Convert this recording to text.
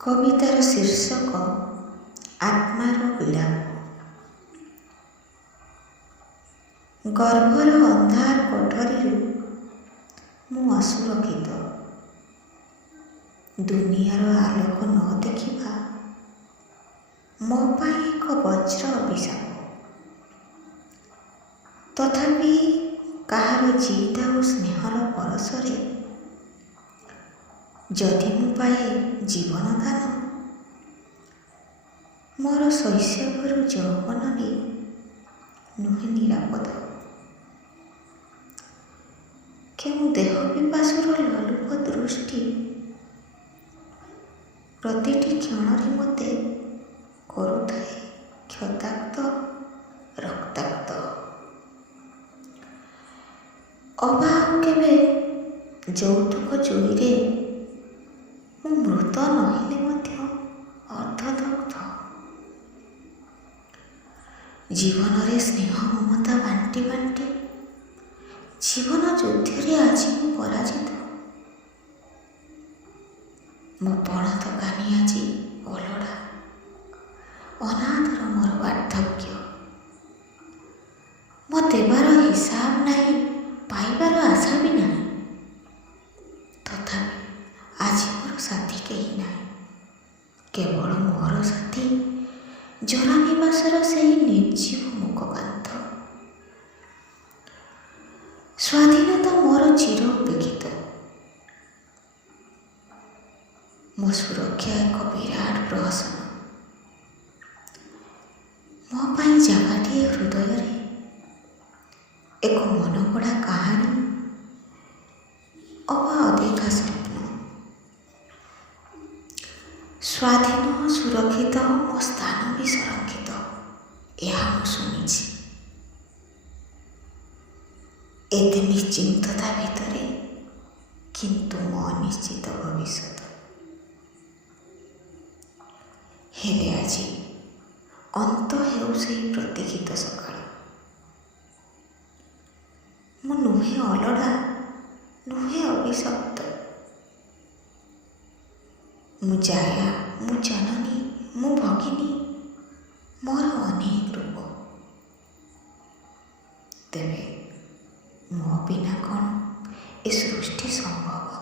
କବିତାର ଶୀର୍ଷକ ଆତ୍ମାର ବିଳାପ। ଗର୍ଭର ଅନ୍ଧାର କୋଠରୀରୁ ମୁଁ ଅସୁରକ୍ଷିତ। ଦୁନିଆର ଆଲୋକ ନ ଦେଖିବା ମୋ ପାଇଁ ଏକ ବଜ୍ର ଅଭିଶାପ। ତଥାପି କାହାର ଜିଦ୍ ଆଉ ସ୍ନେହର ପରଶରେ ଯଦି ମୁଁ ପାଏ ଜୀବନ ଦାନ, ମୋର ଶୈଶବରୁ ଯୌବନ ବି ନୁହେଁ ନିରାପଦ। କେଉଁ ଦେହ ପିପାସୁର ଲୋଲୁପ ଦୃଷ୍ଟି ପ୍ରତିଟି କ୍ଷଣରେ ମୋତେ କରୁଥାଏ କ୍ଷତାକ୍ତ ରକ୍ତାକ୍ତ। ଅବା ଆଉ କେବେ ଯୌତୁକ ଚୁଳିରେ ମୁଁ ମୃତ ନହେଲେ ମଧ୍ୟ ଅର୍ଦ୍ଧଦଗ୍ଧ। ଜୀବନରେ ସ୍ନେହ ମମତା ବାଣ୍ଟି ବାଣ୍ଟି ଜୀବନ ଯୁଦ୍ଧରେ ଆଜି ମୁଁ ପରାଜିତ। ମୋ ପଣତ କାନି ଆଜି ଅଲୋଡ଼ା, ଅନାଦର ମୋର ବାର୍ଦ୍ଧକ୍ୟ। ମୋ ଦେବାର ହିସାବ ନାହିଁ, ପାଇବାର ଆଶା ବି ନାହିଁ। ତଥାପି ଆଜି ମୋର ସାଥୀ କେହି ନାହିଁ, କେବଳ ମୋର ସାଥୀ ଜରା ନିବାସର ସେହି ନିର୍ଜୀବ ମୁଖକାନ୍ଥ। ସ୍ୱାଧୀନତା ମୋର ଚିର ଉପେକ୍ଷିତ। ମୋ ସୁରକ୍ଷା ଏକ ବିରାଟ ପ୍ରହସନ। ମୋ ପାଇଁ ଜାଗାଟିଏ ହୃଦୟରେ, ଏକ ମନଗଢ଼ା କାହାଣୀ ଅବା ଅଦେଖା ସ୍ୱପ୍ନ। ସ୍ୱାଧୀନ ସୁରକ୍ଷିତ ମୋ ସ୍ଥାନ ବି ସଂରକ୍ଷିତ, ଏହା ମୁଁ ଶୁଣିଛି। ଏତେ ନିଶ୍ଚିନ୍ତତା ଭିତରେ କିନ୍ତୁ ମୋ ଅନିଶ୍ଚିତ ଭବିଷ୍ୟତ। ହେଲେ ଆଜି ଅନ୍ତ ହେଉ ସେହି ପ୍ରତୀକ୍ଷିତ ସକାଳ। ମୁଁ ନୁହେଁ ଅଲୋଡ଼ା, ନୁହେଁ ଅଭିଶପ୍ତ। ମୁଁ ଜାୟା, ମୁଁ ଜନନୀ, ମୁଁ ଭଗିନୀ, ମୋର ଅନେକ ରୂପ। ତେବେ ମୋ ବିନା କ'ଣ ଏ ସୃଷ୍ଟି ସମ୍ଭବ?